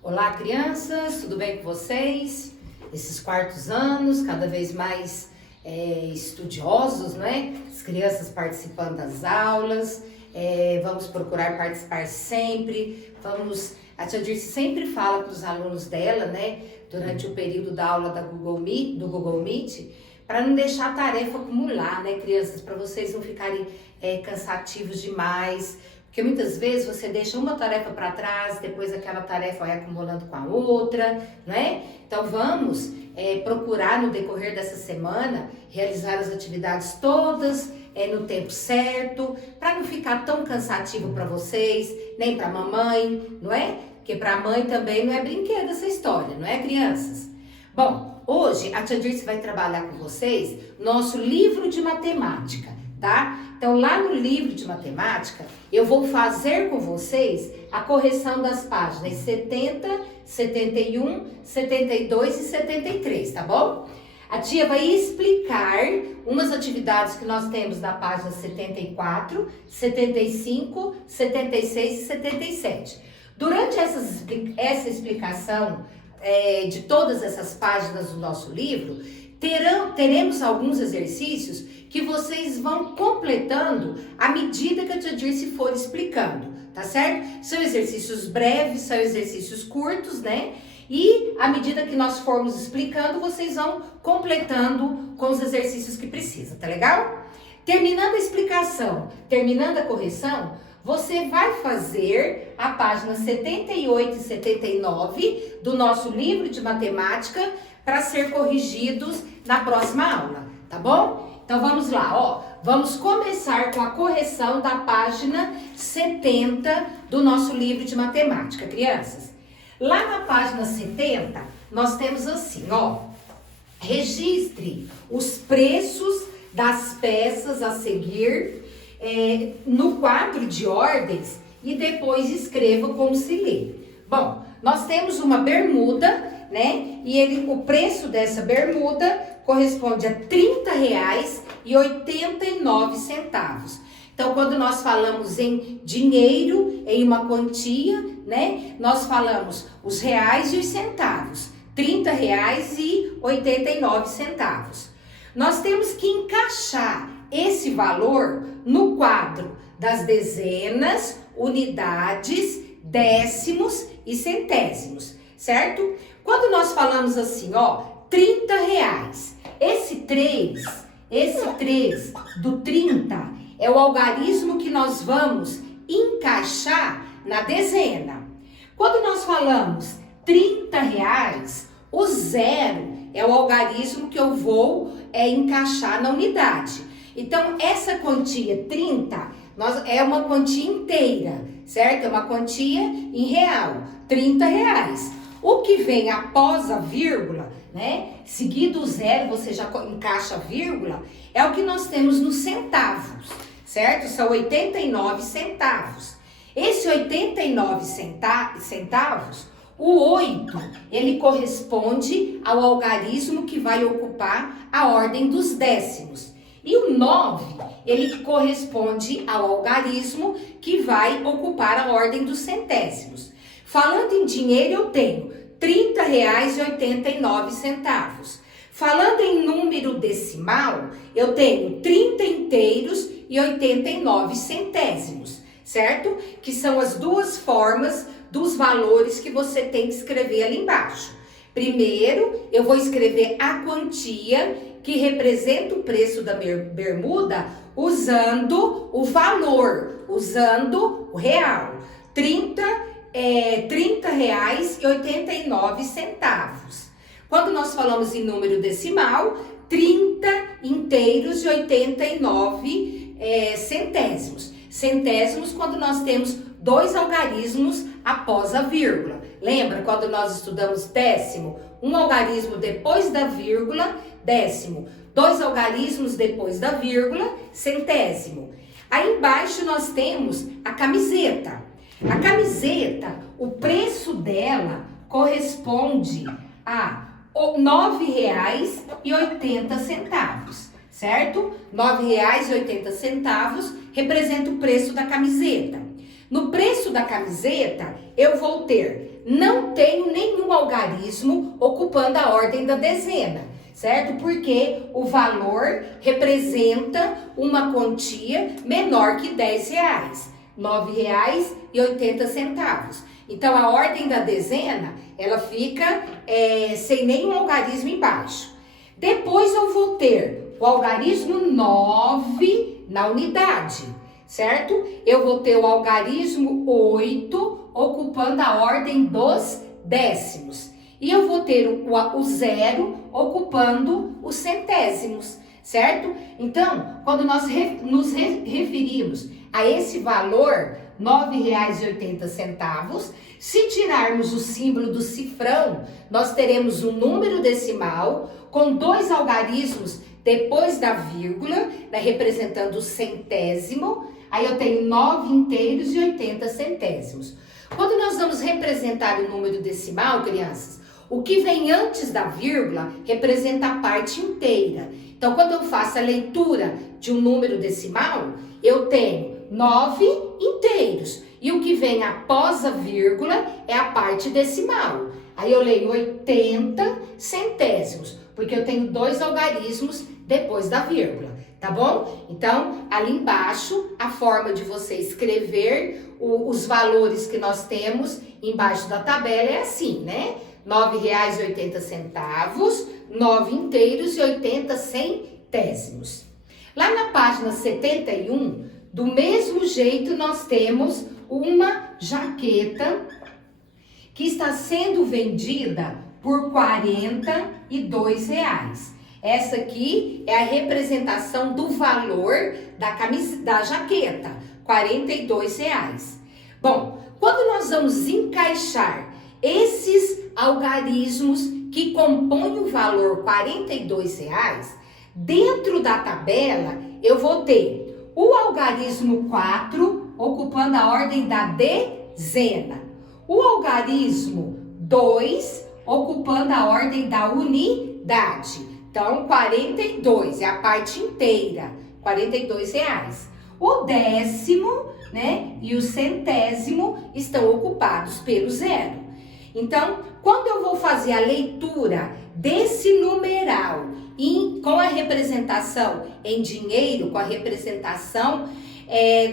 Olá, crianças, tudo bem com vocês? Esses quartos anos, cada vez mais estudiosos, né? As crianças participando das aulas, vamos procurar participar sempre, a tia Dirce sempre fala para os alunos dela, né? Durante o período da aula do Google Meet, para não deixar a tarefa acumular, né, crianças? Para vocês não ficarem cansativos demais. Porque muitas vezes você deixa uma tarefa para trás, depois aquela tarefa vai acumulando com a outra, né? Então vamos procurar no decorrer dessa semana realizar as atividades todas no tempo certo, para não ficar tão cansativo para vocês, nem para a mamãe, não é? Porque para a mãe também não é brinquedo essa história, não é, crianças? Bom, hoje a tia Dirce vai trabalhar com vocês nosso livro de matemática, tá? Então, lá no livro de matemática, eu vou fazer com vocês a correção das páginas 70, 71, 72 e 73, tá bom? A tia vai explicar umas atividades que nós temos na página 74, 75, 76 e 77. Durante essa explicação de todas essas páginas do nosso livro, teremos alguns exercícios que vocês vão completando à medida que a tia Dirce for explicando, tá certo? São exercícios breves, são exercícios curtos, né? E à medida que nós formos explicando, vocês vão completando com os exercícios que precisam, tá legal? Terminando a explicação, terminando a correção, você vai fazer a página 78 e 79 do nosso livro de matemática para ser corrigidos na próxima aula, tá bom? Então vamos lá, ó. Vamos começar com a correção da página 70 do nosso livro de matemática, crianças. Lá na página 70, nós temos assim, ó. Registre os preços das peças a seguir no quadro de ordens e depois escreva como se lê. Bom, nós temos uma bermuda, né? E o preço dessa bermuda corresponde a R$ 30,89. Então, quando nós falamos em dinheiro, em uma quantia, né? Nós falamos os reais e os centavos. R$ 30,89. Nós temos que encaixar esse valor no quadro das dezenas, unidades, décimos e centésimos, certo? Quando nós falamos assim, ó, R$ 30, esse 3 do 30 é o algarismo que nós vamos encaixar na dezena. Quando nós falamos R$ 30, o 0 é o algarismo que eu vou encaixar na unidade. Então, essa quantia 30 é uma quantia inteira, certo? É uma quantia em real, R$ 30. O que vem após a vírgula, né? Seguido o 0, você já encaixa a vírgula, é o que nós temos nos centavos, certo? São 89 centavos. Esse 89 centavos, o 8, ele corresponde ao algarismo que vai ocupar a ordem dos décimos. E o 9, ele corresponde ao algarismo que vai ocupar a ordem dos centésimos. Falando em dinheiro, eu tenho R$ 30,89. Falando em número decimal, eu tenho 30 inteiros e 89 centésimos, certo? Que são as duas formas dos valores que você tem que escrever ali embaixo. Primeiro, eu vou escrever a quantia que representa o preço da bermuda usando o valor, usando o real. R$ 30,89. Quando nós falamos em número decimal, 30 inteiros e 89 centésimos. Centésimos quando nós temos dois algarismos após a vírgula. Lembra quando nós estudamos décimo? Um algarismo depois da vírgula, décimo. Dois algarismos depois da vírgula, centésimo. Aí embaixo nós temos a camiseta. A camiseta, o preço dela corresponde a R$ 9,80, certo? R$ 9,80 representa o preço da camiseta. No preço da camiseta, eu vou ter, não tenho nenhum algarismo ocupando a ordem da dezena, certo? Porque o valor representa uma quantia menor que R$10, R$9,80. Então, a ordem da dezena, ela fica sem nenhum algarismo embaixo. Depois eu vou ter o algarismo 9 na unidade, certo? Eu vou ter o algarismo 8 ocupando a ordem dos décimos. E eu vou ter o 0 ocupando os centésimos, certo? Então, quando nós nos referimos a esse valor, R$9,80, se tirarmos o símbolo do cifrão, nós teremos um número decimal com 2 algarismos depois da vírgula, né, representando o centésimo. Aí eu tenho 9,80. Quando nós vamos representar o número decimal, crianças, o que vem antes da vírgula representa a parte inteira. Então, quando eu faço a leitura de um número decimal, eu tenho 9 inteiros. E o que vem após a vírgula é a parte decimal. Aí eu leio 80 centésimos, porque eu tenho 2 algarismos depois da vírgula, tá bom? Então, ali embaixo, a forma de você escrever os valores que nós temos embaixo da tabela é assim, né? R$9,80, 9 inteiros e 80 centésimos. Lá na página 71, do mesmo jeito, nós temos uma jaqueta que está sendo vendida por R$42. Essa aqui é a representação do valor da jaqueta, R$42. Bom, quando nós vamos encaixar esses algarismos que compõem o valor R$42, dentro da tabela eu vou ter o algarismo 4 ocupando a ordem da dezena, o algarismo 2 ocupando a ordem da unidade. Então, 42 é a parte inteira, R$42. O décimo, né, e o centésimo estão ocupados pelo 0. Então, quando eu vou fazer a leitura desse numeral com a representação em dinheiro, com a representação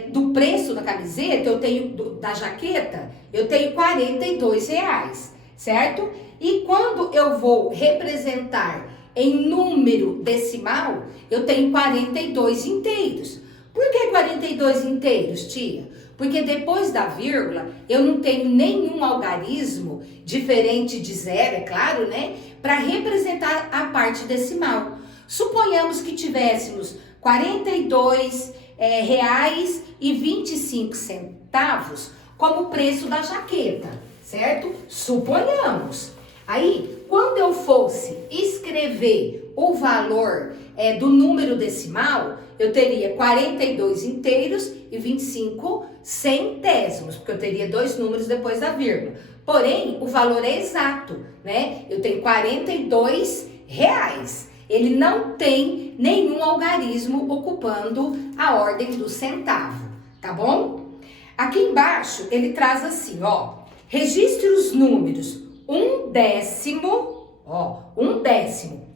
do preço da camiseta, eu tenho da jaqueta, eu tenho R$42, certo? E quando eu vou representar em número decimal, eu tenho 42 inteiros. Por que 42 inteiros, tia? Porque depois da vírgula, eu não tenho nenhum algarismo diferente de 0, é claro, né? Para representar a parte decimal. Suponhamos que tivéssemos R$42,25 como preço da jaqueta, certo? Suponhamos. Aí, quando eu fosse escrever o valor do número decimal, eu teria 42 inteiros e 25 centésimos, porque eu teria 2 números depois da vírgula. Porém, o valor é exato, né? Eu tenho R$42. Ele não tem nenhum algarismo ocupando a ordem do centavo, tá bom? Aqui embaixo, ele traz assim, ó. Registre os números 1/10,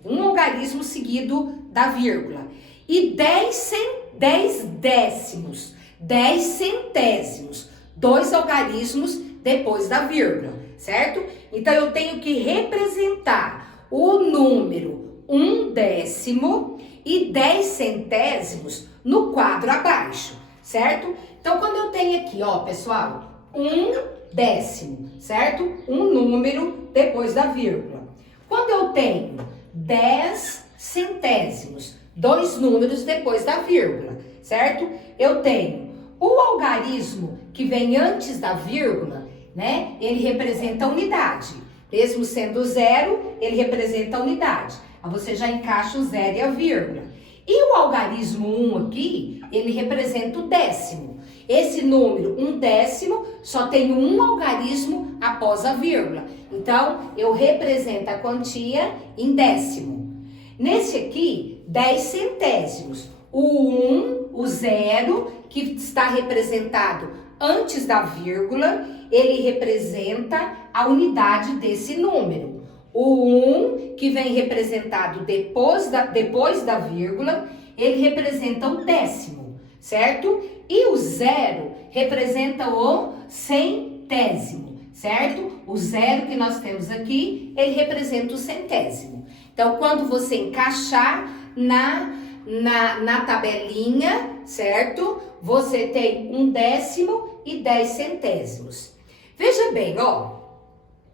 um algarismo seguido da vírgula, e 10 décimos, 10 centésimos, 2 algarismos depois da vírgula, certo? Então, eu tenho que representar o número 1/10 e 10 centésimos no quadro abaixo, certo? Então, quando eu tenho aqui, ó, pessoal, 1/10, certo? Um número depois da vírgula. Quando eu tenho 10 centésimos, 2 números depois da vírgula, certo? Eu tenho o algarismo que vem antes da vírgula, né? Ele representa a unidade. Mesmo sendo 0, ele representa a unidade. Aí você já encaixa o 0 e a vírgula. E o algarismo 1 aqui, ele representa o décimo. Esse número, 1/10, só tem um algarismo após a vírgula. Então, eu represento a quantia em décimo. Nesse aqui, 10 centésimos. O 1, o 0, que está representado antes da vírgula, ele representa a unidade desse número. O 1, que vem representado depois da vírgula, ele representa o décimo, certo? E o 0 representa o centésimo, certo? O 0 que nós temos aqui, ele representa o centésimo. Então, quando você encaixar na tabelinha, certo? Você tem 1/10 e 10 centésimos. Veja bem, ó,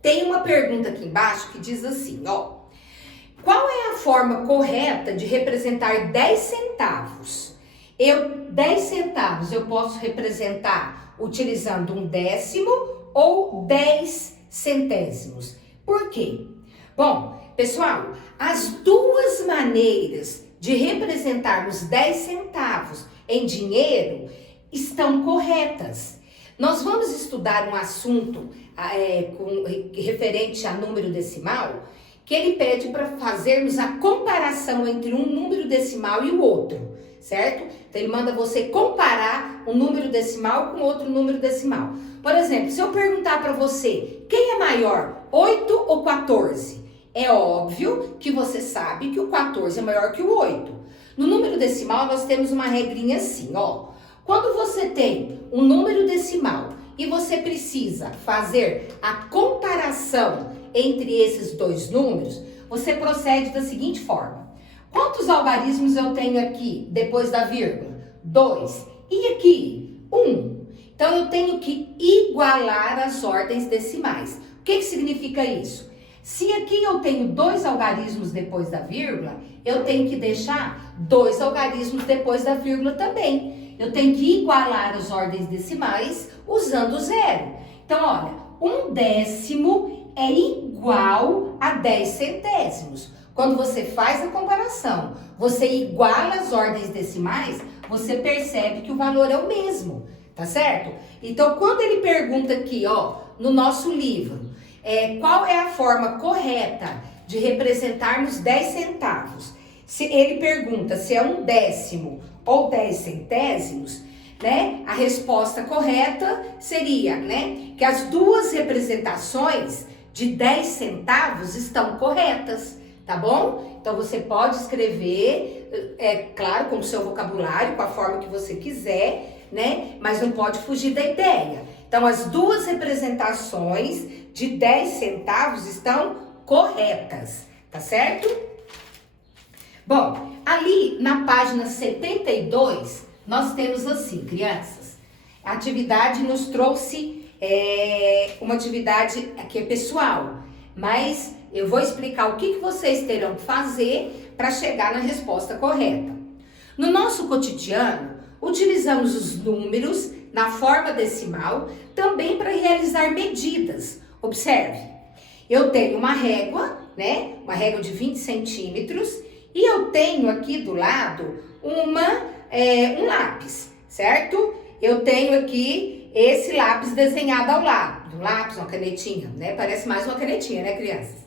tem uma pergunta aqui embaixo que diz assim, ó, qual é a forma correta de representar 10 centavos? 10 centavos eu posso representar utilizando 1/10 ou 10 centésimos. Por quê? Bom, pessoal, as duas maneiras de representarmos 10 centavos em dinheiro estão corretas. Nós vamos estudar um assunto referente a número decimal, que ele pede para fazermos a comparação entre um número decimal e o outro, certo? Então ele manda você comparar um número decimal com outro número decimal. Por exemplo, se eu perguntar para você, quem é maior, 8 ou 14? É óbvio que você sabe que o 14 é maior que o 8. No número decimal, nós temos uma regrinha assim, ó. Quando você tem um número decimal e você precisa fazer a comparação entre esses dois números, você procede da seguinte forma. Quantos algarismos eu tenho aqui depois da vírgula? 2. E aqui? 1. Então, eu tenho que igualar as ordens decimais. O que significa isso? Se aqui eu tenho 2 algarismos depois da vírgula, eu tenho que deixar 2 algarismos depois da vírgula também. Eu tenho que igualar as ordens decimais usando 0. Então, olha, 1/10 é igual a 10 centésimos. Quando você faz a comparação, você iguala as ordens decimais, você percebe que o valor é o mesmo, tá certo? Então, quando ele pergunta aqui, ó, no nosso livro, qual é a forma correta de representarmos 10 centavos? Se ele pergunta se é 1/10 ou 10 centésimos, né? A resposta correta seria, né, que as duas representações de 10 centavos estão corretas, tá bom? Então você pode escrever, claro, com o seu vocabulário, com a forma que você quiser, né? Mas não pode fugir da ideia. Então as duas representações de 10 centavos estão corretas, tá certo? Bom, ali na página 72, nós temos assim, crianças, a atividade nos trouxe uma atividade que é pessoal, mas eu vou explicar o que vocês terão que fazer para chegar na resposta correta. No nosso cotidiano, utilizamos os números na forma decimal também para realizar medidas. Observe, eu tenho uma régua, né? Uma régua de 20 centímetros e eu tenho aqui do lado um lápis, certo? Eu tenho aqui esse lápis desenhado ao lado, um lápis, uma canetinha, né? Parece mais uma canetinha, né, crianças?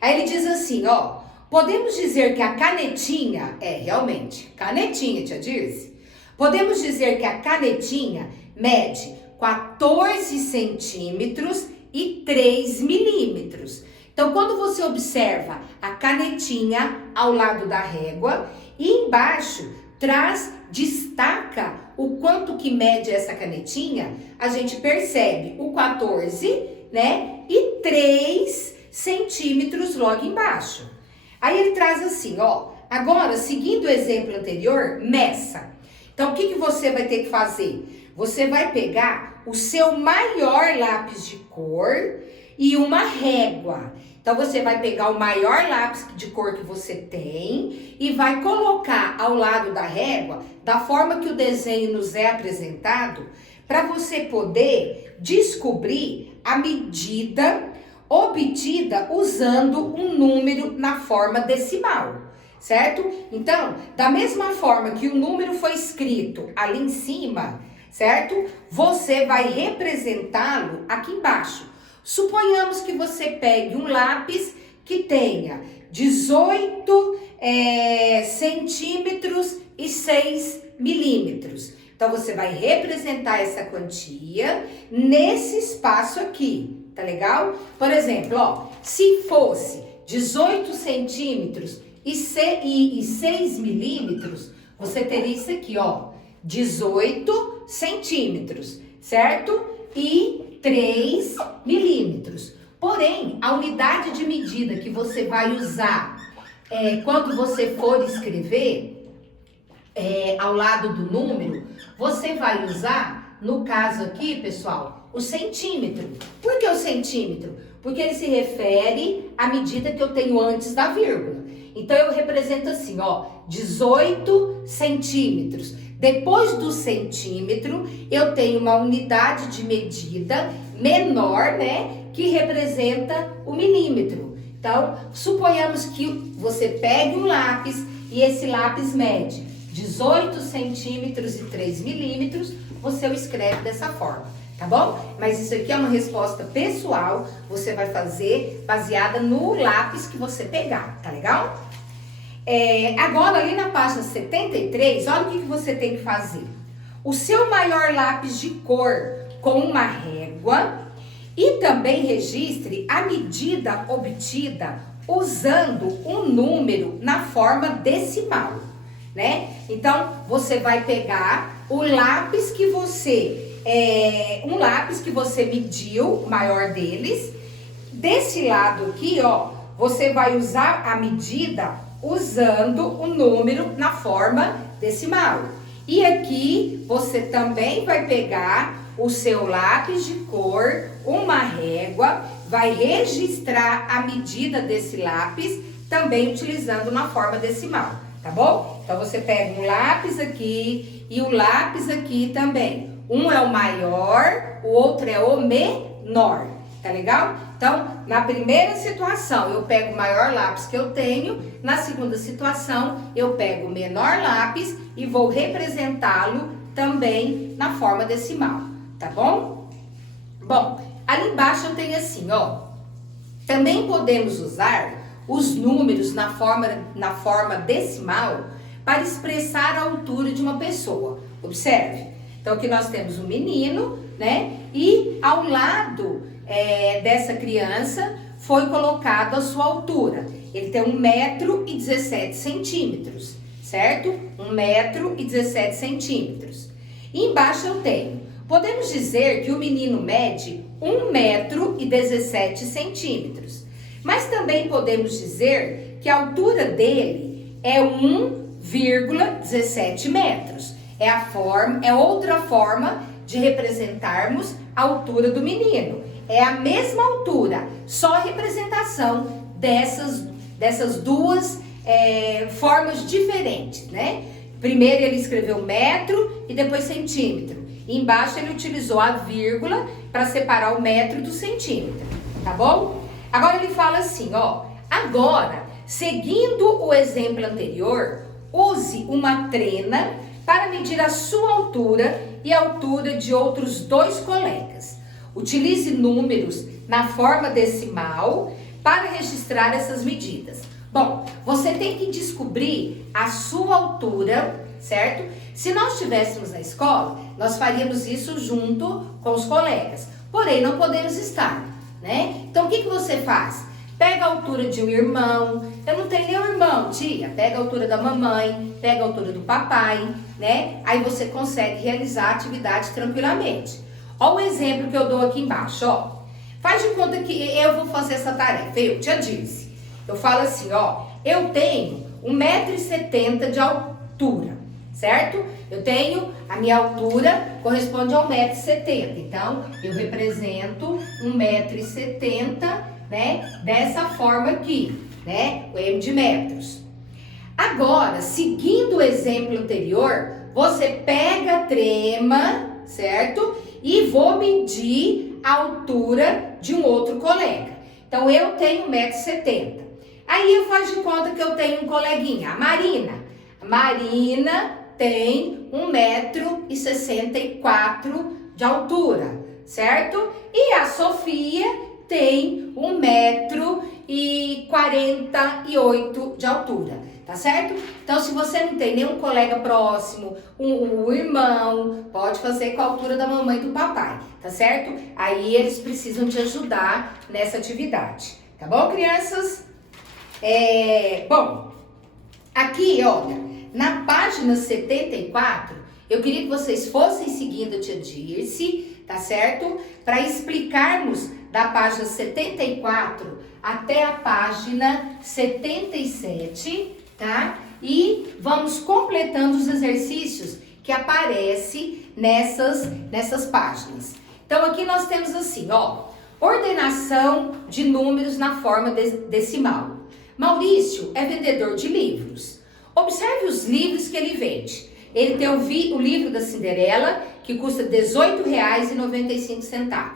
Aí ele diz assim, ó, podemos dizer que a canetinha, realmente, canetinha, tia Dirce, podemos dizer que a canetinha mede 14 centímetros e 3 milímetros. Então, quando você observa a canetinha ao lado da régua e embaixo destaca o quanto que mede essa canetinha, a gente percebe o 14, né, e 3 centímetros logo embaixo. Aí ele traz assim, ó, agora, seguindo o exemplo anterior, meça. Então, o que você vai ter que fazer? Você vai pegar o seu maior lápis de cor e uma régua. Então, você vai pegar o maior lápis de cor que você tem e vai colocar ao lado da régua, da forma que o desenho nos é apresentado, para você poder descobrir a medida obtida usando um número na forma decimal, certo? Então, da mesma forma que o número foi escrito ali em cima, certo? Você vai representá-lo aqui embaixo. Suponhamos que você pegue um lápis que tenha 18 centímetros e 6 milímetros. Então, você vai representar essa quantia nesse espaço aqui, tá legal? Por exemplo, ó, se fosse 18 centímetros e 6 milímetros, você teria isso aqui, ó, 18 centímetros, certo? E 3 milímetros. Porém, a unidade de medida que você vai usar quando você for escrever ao lado do número, você vai usar, no caso aqui, pessoal, o centímetro. Por que o centímetro? Porque ele se refere à medida que eu tenho antes da vírgula. Então, eu represento assim, ó, 18 centímetros. Depois do centímetro, eu tenho uma unidade de medida menor, né, que representa o milímetro. Então, suponhamos que você pegue um lápis e esse lápis mede 18 centímetros e 3 milímetros, você o escreve dessa forma, tá bom? Mas isso aqui é uma resposta pessoal, você vai fazer baseada no lápis que você pegar, tá legal? Agora, ali na página 73, olha o que você tem que fazer. O seu maior lápis de cor com uma régua e também registre a medida obtida usando um número na forma decimal, né? Então, você vai pegar o lápis que você, um lápis que você mediu, o maior deles. Desse lado aqui, ó, você vai usar a medida usando o número na forma decimal. E aqui, você também vai pegar o seu lápis de cor, uma régua, vai registrar a medida desse lápis, também utilizando na forma decimal, tá bom? Então, você pega um lápis aqui e o lápis aqui também. Um é o maior, o outro é o menor, tá legal? Então, na primeira situação, eu pego o maior lápis que eu tenho. Na segunda situação, eu pego o menor lápis e vou representá-lo também na forma decimal, tá bom? Bom, ali embaixo eu tenho assim, ó. Também podemos usar os números na forma decimal para expressar a altura de uma pessoa. Observe. Então, aqui nós temos um menino, né? E ao lado dessa criança foi colocada a sua altura. Ele tem 1,17 m, certo? 1,17 m. E embaixo eu tenho, podemos dizer que o menino mede 1,17 m. Mas também podemos dizer que a altura dele é 1,17 metros. É outra forma de representarmos a altura do menino. É a mesma altura, só a representação dessas duas formas diferentes, né? Primeiro ele escreveu metro e depois centímetro. E embaixo ele utilizou a vírgula para separar o metro do centímetro, tá bom? Agora ele fala assim, ó. Agora, seguindo o exemplo anterior, use uma trena para medir a sua altura e a altura de outros 2 colegas. Utilize números na forma decimal para registrar essas medidas. Bom, você tem que descobrir a sua altura, certo? Se nós estivéssemos na escola, nós faríamos isso junto com os colegas. Porém, não podemos estar, né? Então, o que você faz? Pega a altura de um irmão. Eu não tenho nenhum irmão, tia. Pega a altura da mamãe, pega a altura do papai, né? Aí você consegue realizar a atividade tranquilamente. Olha o exemplo que eu dou aqui embaixo, ó. Faz de conta que eu vou fazer essa tarefa. Eu já disse. Eu falo assim, ó. Eu tenho 1,70 m de altura, certo? Eu tenho, a minha altura corresponde a 1,70 m. Então, eu represento 1,70 m, né? Dessa forma aqui, né? O M de metros. Agora, seguindo o exemplo anterior, você pega a trema, certo? E vou medir a altura de um outro colega. Então, eu tenho 1,70 m. Aí, eu faço de conta que eu tenho um coleguinha, a Marina. A Marina tem 1,64 m de altura, certo? E a Sofia tem 1,48 m de altura. tá certo? Então, se você não tem nenhum colega próximo, um irmão, pode fazer com a altura da mamãe e do papai, tá certo? Aí eles precisam te ajudar nessa atividade, tá bom, crianças? Bom, aqui, olha, na página 74, eu queria que vocês fossem seguindo a tia Dirce, tá certo? Para explicarmos da página 74 até a página 77, tá? E vamos completando os exercícios que aparecem nessas páginas. Então, aqui nós temos assim, ó, ordenação de números na forma decimal. Maurício é vendedor de livros. Observe os livros que ele vende. Ele tem o livro da Cinderela, que custa R$ 18,95.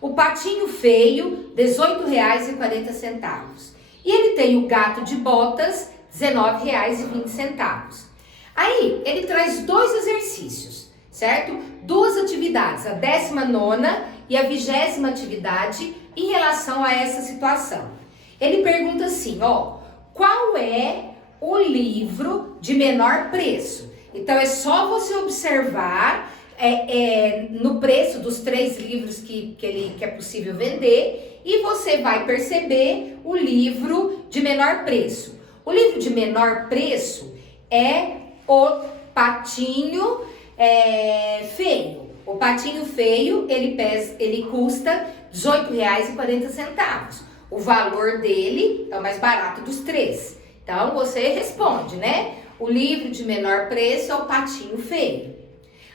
O Patinho Feio, R$ 18,40. E ele tem o Gato de Botas, R$ 19,20. Aí, ele traz 2 exercícios, certo? 2 atividades, a 19ª e a 20ª atividade em relação a essa situação. Ele pergunta assim, ó, qual é o livro de menor preço? Então, é só você observar no preço dos 3 livros que é possível vender e você vai perceber o livro de menor preço. O livro de menor preço é o Patinho Feio. O Patinho Feio, ele custa R$ 18,40. O valor dele é o mais barato dos 3. Então, você responde, né? O livro de menor preço é o Patinho Feio.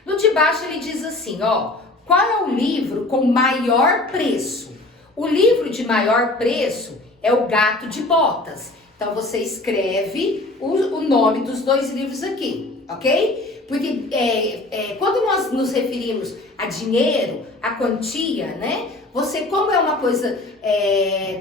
No de baixo ele diz assim, ó, qual é o livro com maior preço? O livro de maior preço é o Gato de Botas. Então, você escreve o nome dos 2 livros aqui, ok? Porque quando nós nos referimos a dinheiro, a quantia, né? Você, como é uma coisa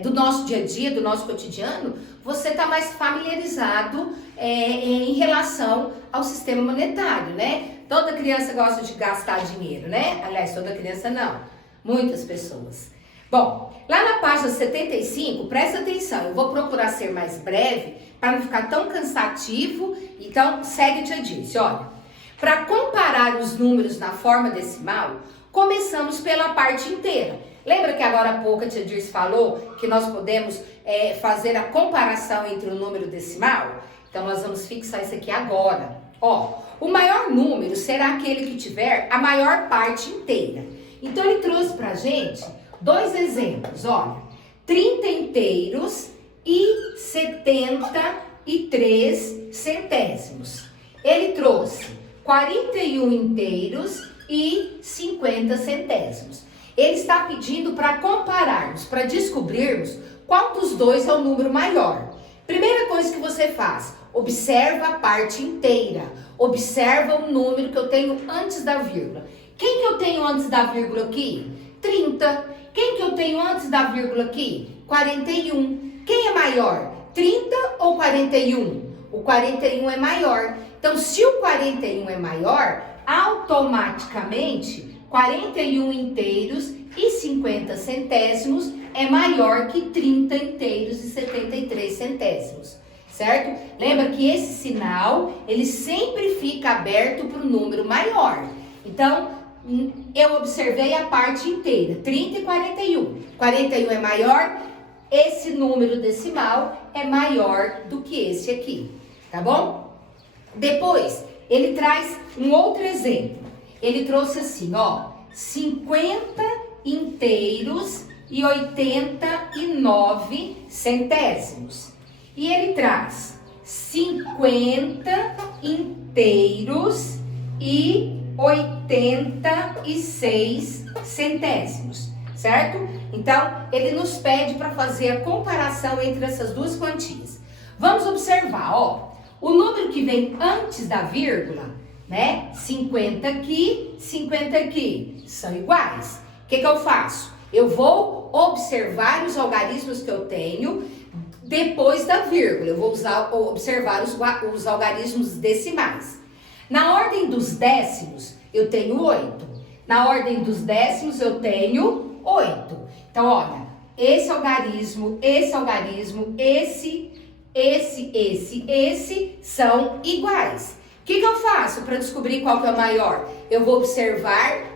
do nosso dia a dia, do nosso cotidiano, você está mais familiarizado em relação ao sistema monetário, né? Toda criança gosta de gastar dinheiro, né? Aliás, toda criança não, muitas pessoas. Bom, lá na página 75, presta atenção, eu vou procurar ser mais breve para não ficar tão cansativo, então segue a tia Dirce, olha. Para comparar os números na forma decimal, começamos pela parte inteira. Lembra que agora há pouco a tia Dirce falou que nós podemos fazer a comparação entre o número decimal? Então, nós vamos fixar isso aqui agora. Ó, o maior número será aquele que tiver a maior parte inteira. Então, ele trouxe pra gente 2 exemplos, olha. 30 inteiros e 73 centésimos. Ele trouxe 41 inteiros e 50 centésimos. Ele está pedindo para compararmos, para descobrirmos qual dos 2 é o número maior. Primeira coisa que você faz, observa a parte inteira. Observa o número que eu tenho antes da vírgula. Quem que eu tenho antes da vírgula aqui? 30. Quem que eu tenho antes da vírgula aqui? 41. Quem é maior? 30 ou 41? O 41 é maior. Então, se o 41 é maior, automaticamente 41 inteiros e 50 centésimos é maior que 30 inteiros e 73 centésimos, certo? Lembra que esse sinal, ele sempre fica aberto para o número maior. Então, eu observei a parte inteira, 30 e 41. 41 é maior, esse número decimal é maior do que esse aqui, tá bom? Depois, ele traz um outro exemplo. Ele trouxe assim, ó, 50 inteiros e 89 centésimos. E ele traz 50 inteiros e 86 centésimos, certo? Então, ele nos pede para fazer a comparação entre essas 2 quantias. Vamos observar, ó, o número que vem antes da vírgula, né? 50 aqui, 50 aqui, são iguais. O que eu faço? Eu vou observar os algarismos que eu tenho depois da vírgula. Eu vou observar os algarismos decimais. Na ordem dos décimos, eu tenho 8. Na ordem dos décimos, eu tenho 8. Então, olha, esse algarismo, esse esse são iguais. O que eu faço para descobrir qual que é o maior? Eu vou observar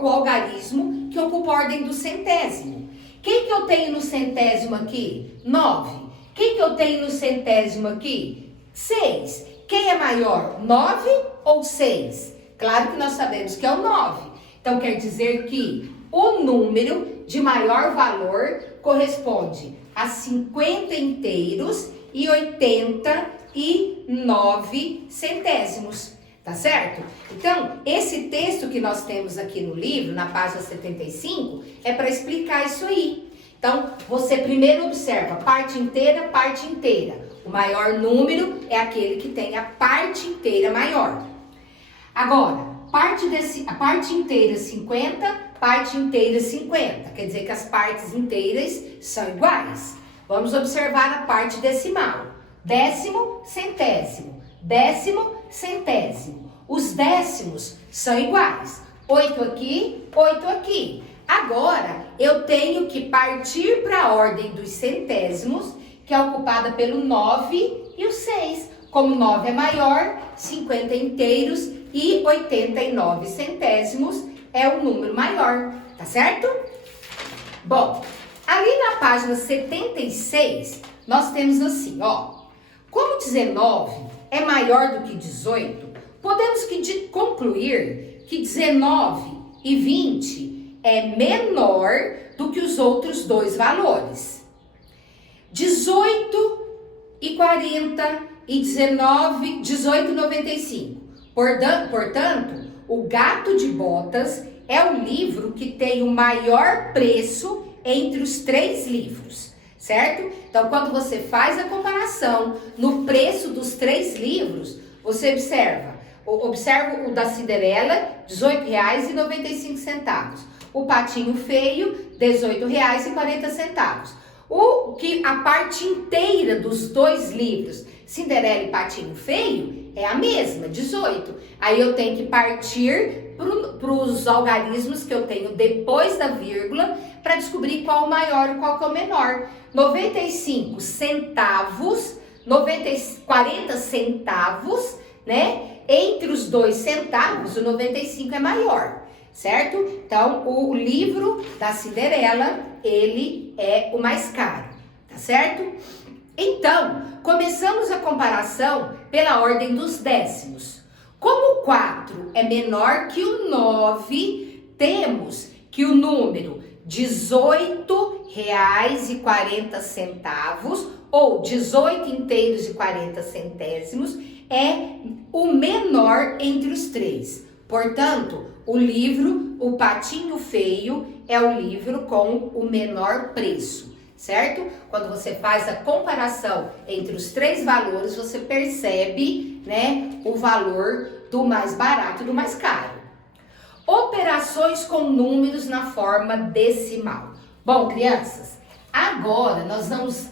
o algarismo que ocupa a ordem do centésimo. Quem que eu tenho no centésimo aqui? 9. Quem que eu tenho no centésimo aqui? 6. Quem é maior? 9 ou 6? Claro que nós sabemos que é o 9. Então quer dizer que o número de maior valor corresponde a 50 inteiros e 89 centésimos, tá certo? Então, esse texto que nós temos aqui no livro, na página 75, é para explicar isso aí. Então, você primeiro observa parte inteira, parte inteira. O maior número é aquele que tem a parte inteira maior. Agora, a parte inteira 50, parte inteira 50. Quer dizer que as partes inteiras são iguais. Vamos observar a parte decimal. Décimo, centésimo. Décimo, centésimo. Os décimos são iguais. 8 aqui, 8 aqui. Agora, eu tenho que partir para a ordem dos centésimos, que é ocupada pelo 9 e o 6. Como 9 é maior, 50 inteiros e 89 centésimos é o número maior, tá certo? Bom, ali na página 76, nós temos assim, ó. Como 19 é maior do que 18, podemos concluir que 19 e 20 é menor do que os outros dois valores. 18 e 40 e 18 e 95. Portanto, o Gato de Botas é o livro que tem o maior preço entre os 3 livros, certo? Então, quando você faz a comparação no preço dos 3 livros, você observa o da Cinderela, R$ 18,95. O Patinho Feio, R$ 18,40. A parte inteira dos 2 livros, Cinderela e Patinho Feio, é a mesma, 18. Aí eu tenho que partir para os algarismos que eu tenho depois da vírgula para descobrir qual é o maior e qual que é o menor. 95 centavos, 40 centavos, né? Entre os 2 centavos, o 95 é maior, certo? Então, o livro da Cinderela, ele é o mais caro, tá certo? Então, começamos a comparação pela ordem dos décimos. Como o 4 é menor que o 9, temos que o número R$18,40 ou 18 inteiros e 40 centésimos é o menor entre os 3. Portanto, o livro O Patinho Feio é o livro com o menor preço, certo? Quando você faz a comparação entre os 3 valores, você percebe, né, o valor do mais barato e do mais caro. Operações com números na forma decimal. Bom, crianças, agora nós vamos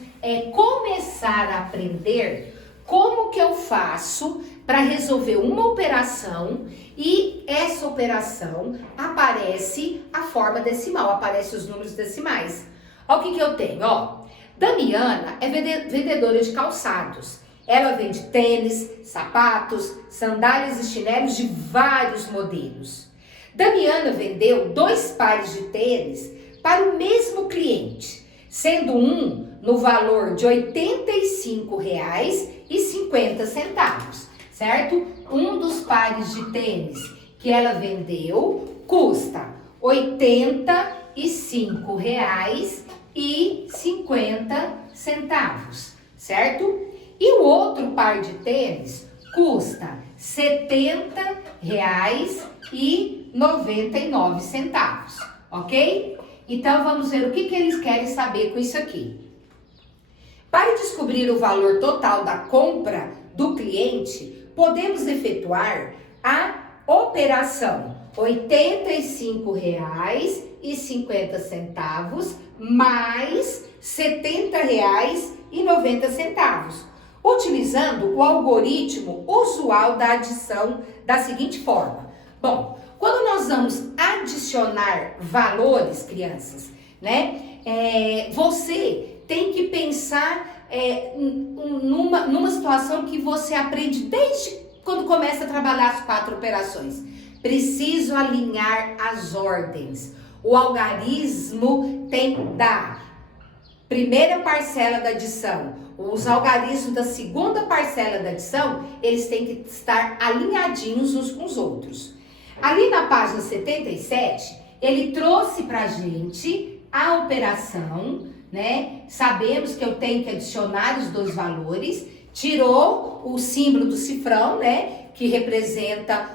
começar a aprender como que eu faço para resolver uma operação e essa operação aparece a forma decimal, aparece os números decimais. Olha o que eu tenho, ó. Damiana é vendedora de calçados. Ela vende tênis, sapatos, sandálias e chinelos de vários modelos. Damiana vendeu 2 pares de tênis para o mesmo cliente, sendo um no valor de R$ 85,50, certo? Um dos pares de tênis que ela vendeu custa R$ 85,50, certo? E o outro par de tênis custa R$ 70,99, ok? Então, vamos ver o que eles querem saber com isso aqui. Para descobrir o valor total da compra do cliente, podemos efetuar a operação R$ 85,50 mais R$ 70,90, utilizando o algoritmo usual da adição da seguinte forma. Bom, quando nós vamos adicionar valores, crianças, né? Você tem que pensar numa situação que você aprende desde quando começa a trabalhar as 4 operações. Preciso alinhar as ordens. O algarismo tem da primeira parcela da adição, os algarismos da segunda parcela da adição, eles têm que estar alinhadinhos uns com os outros. Ali na página 77, ele trouxe pra gente a operação, né? Sabemos que eu tenho que adicionar os 2 valores, tirou o símbolo do cifrão, né? Que representa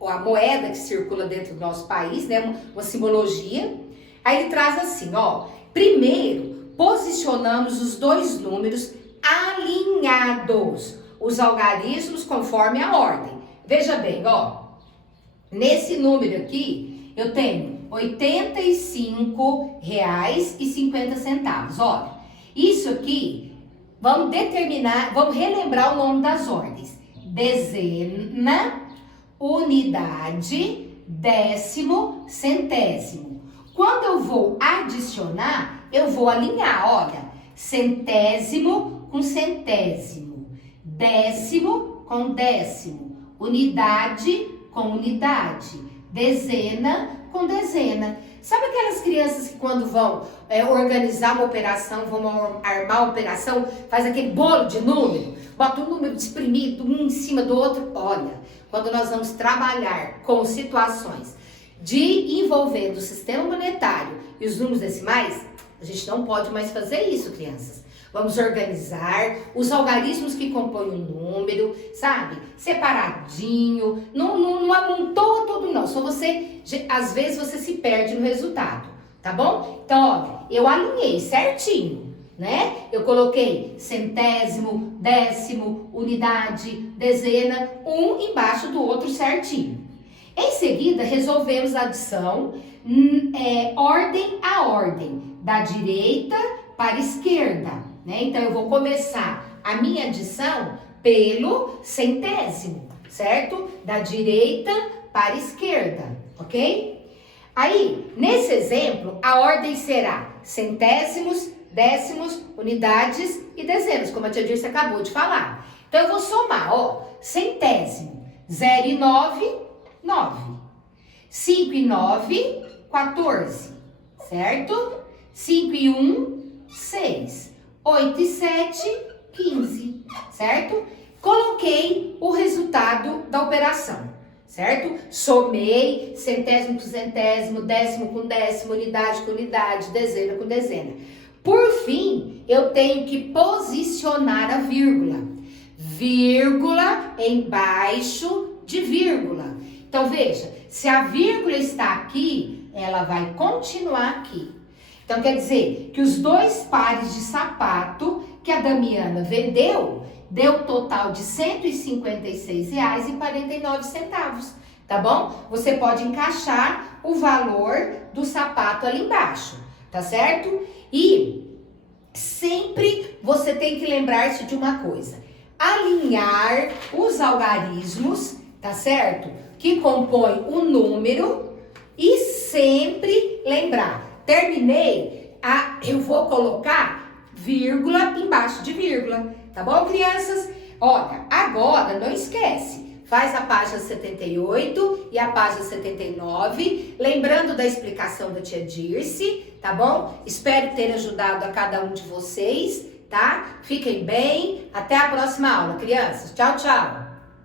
a moeda que circula dentro do nosso país, né? Uma simbologia. Aí ele traz assim, ó. Primeiro, posicionamos os 2 números alinhados, os algarismos conforme a ordem. Veja bem, ó. Nesse número aqui, eu tenho R$ 85,50. Olha, isso aqui, vamos relembrar o nome das ordens. Dezena, unidade, décimo, centésimo. Quando eu vou adicionar, eu vou alinhar, olha, centésimo com centésimo, décimo com décimo, unidade com unidade, dezena com dezena. Sabe aquelas crianças que quando vão organizar uma operação, vão armar uma operação, faz aquele bolo de número, bota um número espremido um em cima do outro? Olha, quando nós vamos trabalhar com situações envolvendo o sistema monetário e os números decimais, a gente não pode mais fazer isso, crianças. Vamos organizar os algarismos que compõem o número, sabe? Separadinho, não amontoa tudo não, só você, às vezes você se perde no resultado, tá bom? Então, olha, eu alinhei certinho, né? Eu coloquei centésimo, décimo, unidade, dezena, um embaixo do outro certinho. Em seguida, resolvemos a adição, ordem a ordem, da direita para a esquerda, né? Então, eu vou começar a minha adição pelo centésimo, certo? Da direita para a esquerda, ok? Aí, nesse exemplo, a ordem será centésimos, décimos, unidades e dezenas, como a tia Dirce acabou de falar. Então, eu vou somar, ó, centésimo, 0 e 9, 9. 5 e 9, 14, certo? 5 e 1, 6. 8 e 7, 15, certo? Coloquei o resultado da operação, certo? Somei centésimo com centésimo, décimo com décimo, unidade com unidade, dezena com dezena. Por fim, eu tenho que posicionar a vírgula. Vírgula embaixo de vírgula. Então, veja, se a vírgula está aqui, ela vai continuar aqui. Então, quer dizer que os 2 pares de sapato que a Damiana vendeu, deu total de R$ 156,49, tá bom? Você pode encaixar o valor do sapato ali embaixo, tá certo? E sempre você tem que lembrar-se de uma coisa, alinhar os algarismos, tá certo? Que compõe o número e sempre lembrar. Terminei, eu vou colocar vírgula embaixo de vírgula, tá bom, crianças? Olha, agora não esquece, faz a página 78 e a página 79, lembrando da explicação da tia Dirce, tá bom? Espero ter ajudado a cada um de vocês, tá? Fiquem bem, até a próxima aula, crianças. Tchau, tchau!